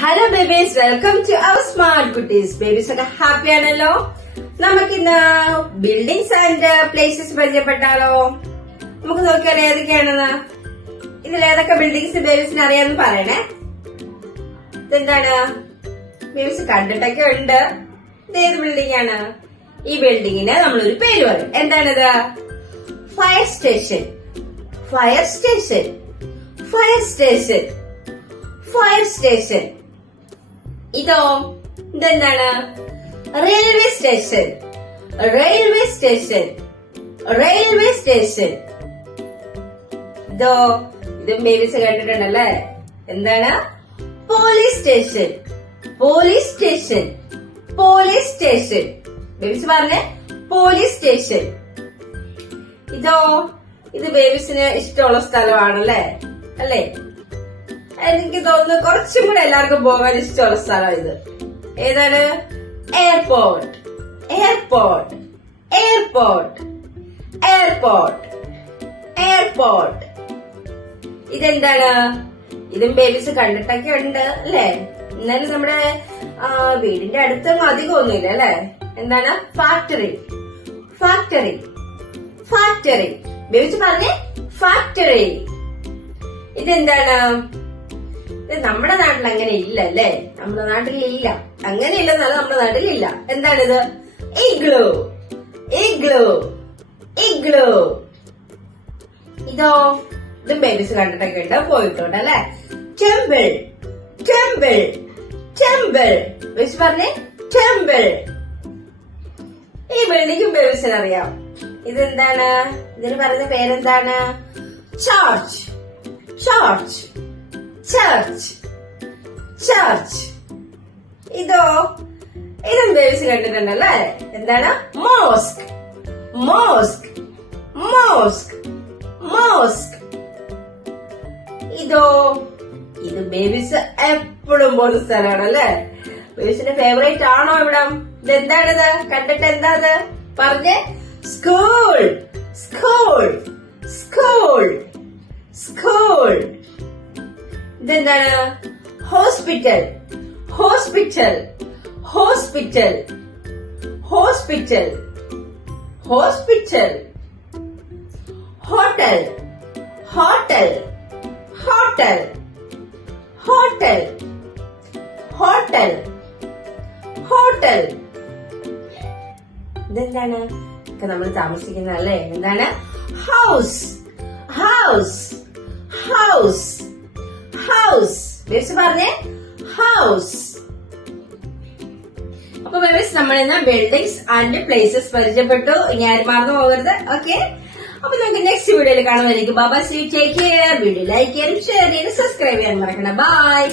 Hello babies, welcome to our smart കുട്ടീസ്. Babies ഒക്കെ happy ആണല്ലോ. നമുക്കിന്ന് ബിൽഡിങ്സ് ആൻഡ് പ്ലേസസ് പരിചയപ്പെട്ടാലോ? നമുക്ക് നോക്കിയാൽ ഏതൊക്കെയാണെന്ന്. ഇതിലേതൊക്കെ ബിൽഡിങ്സ് ബേബീസിന് അറിയാമെന്ന് പറയണേ. ഇതെന്താണ്? ബേബീസ് കണ്ടിട്ടൊക്കെ ഉണ്ട്. ഇതേത് ബിൽഡിംഗ് ആണ്? ഈ ബിൽഡിങ്ങിന് നമ്മളൊരു പേര് പറയും. എന്താണിത്? Fire station. Fire station. Fire station. Fire station. ഇതോ ഇതെന്താണ്? Railway station. Railway station. Railway station. ഇതോ ഇതും ബേബീസ് കണ്ടിട്ടുണ്ടല്ലേ. എന്താണ്? Police station. Police station. Police station. Babies പറഞ്ഞേ, പോലീസ് സ്റ്റേഷൻ. ഇതോ ഇത് ബേബീസിന് ഇഷ്ടമുള്ള സ്ഥലമാണല്ലേ, അല്ലേ? എനിക്ക് തോന്നുന്നു കുറച്ചും കൂടെ എല്ലാവർക്കും പോകാൻ ഇഷ്ടമുള്ള സ്ഥലം ഇത്. ഏതാണ്? Airport. Airport. Airport. Airport. Airport. ഇതെന്താണ്? ഇതും ബേബീസ് കണ്ടിട്ടൊക്കെ ഉണ്ട് അല്ലേ? എന്നാലും നമ്മുടെ വീടിന്റെ അടുത്തൊന്നും അധികം ഒന്നുമില്ല അല്ലേ? എന്താണ്? ഫാക്ടറി. ഫാക്ടറി. ഫാക്ടറി. ബേബീസ് പറഞ്ഞേ, ഫാക്ടറി. ഇതെന്താണ്? ഇത് നമ്മുടെ നാട്ടിൽ അങ്ങനെ ഇല്ല അല്ലേ? നമ്മുടെ നാട്ടിൽ ഇല്ല. അങ്ങനെ ഇല്ലെന്നല്ല, നമ്മുടെ നാട്ടിൽ ഇല്ല. എന്താണിത്? ഇഗ്ലൂ. ഇഗ്ലൂ. ഇഗ്ലൂ. ഇതോ ഇതും ബേബീസ് കണ്ടിട്ടൊക്കെ ഉണ്ട്, പോയിട്ടുണ്ട് അല്ലെ? ടെമ്പിൾ. ടെമ്പിൾ. ടെമ്പിൾ. ബേബീസ് പറഞ്ഞേ, ടെമ്പിൾ. ഈ ബിൽഡിംഗും ബേബീസിന് അറിയാം. ഇതെന്താണ്? ഇതിന് പറയുന്ന പേരെന്താണ്? ചർച്ച്. ചർച്ച്. ചർച്ച്. ചർച്ച്. ഇതോ ഇതും ബേബീസ് കണ്ടിട്ടുണ്ടല്ലേ. എന്താണ്? മോസ്ക്. മോസ്ക്. മോസ്ക്. മോസ്ക്. ഇതോ ഇത് ബേബീസ് എപ്പോഴും പോകുന്ന സ്ഥലമാണല്ലേ. ബേബീസിന്റെ ഫേവറേറ്റ് ആണോ ഇവിടം? ഇതെന്താണിത്? കണ്ടിട്ട് എന്താ അത്? പറഞ്ഞേ. സ്കൂൾ. സ്കൂൾ. സ്കൂൾ. സ്കൂൾ. ഇതെന്താണ്? Hospital. Hospital. Hospital. Hospital. Hospital. Hotel. Hotel. Hotel. Hotel. Hotel. Hotel. ഇതെന്താണ്? ഒക്കെ നമ്മൾ താമസിക്കുന്നതല്ലേ. എന്താണ്? House. House. House. House. Babies പറഞ്ഞേ, ഹൗസ്. അപ്പൊ ബേബീസ് നമ്മൾ ഇന്ന് ബിൽഡിങ്സ് ആൻഡ് പ്ലേസസ് പരിചയപ്പെട്ടു. ഇനി ആരും മറന്നു പോകരുത്. ഓക്കെ, അപ്പൊ നമുക്ക് നെക്സ്റ്റ് വീഡിയോയിൽ കാണുന്നതായിരിക്കും. Bye bye, take care. Video like ചെയ്യാനും ഷെയർ ചെയ്യാനും സബ്സ്ക്രൈബ് ചെയ്യാനും മറക്കണം. ബൈ.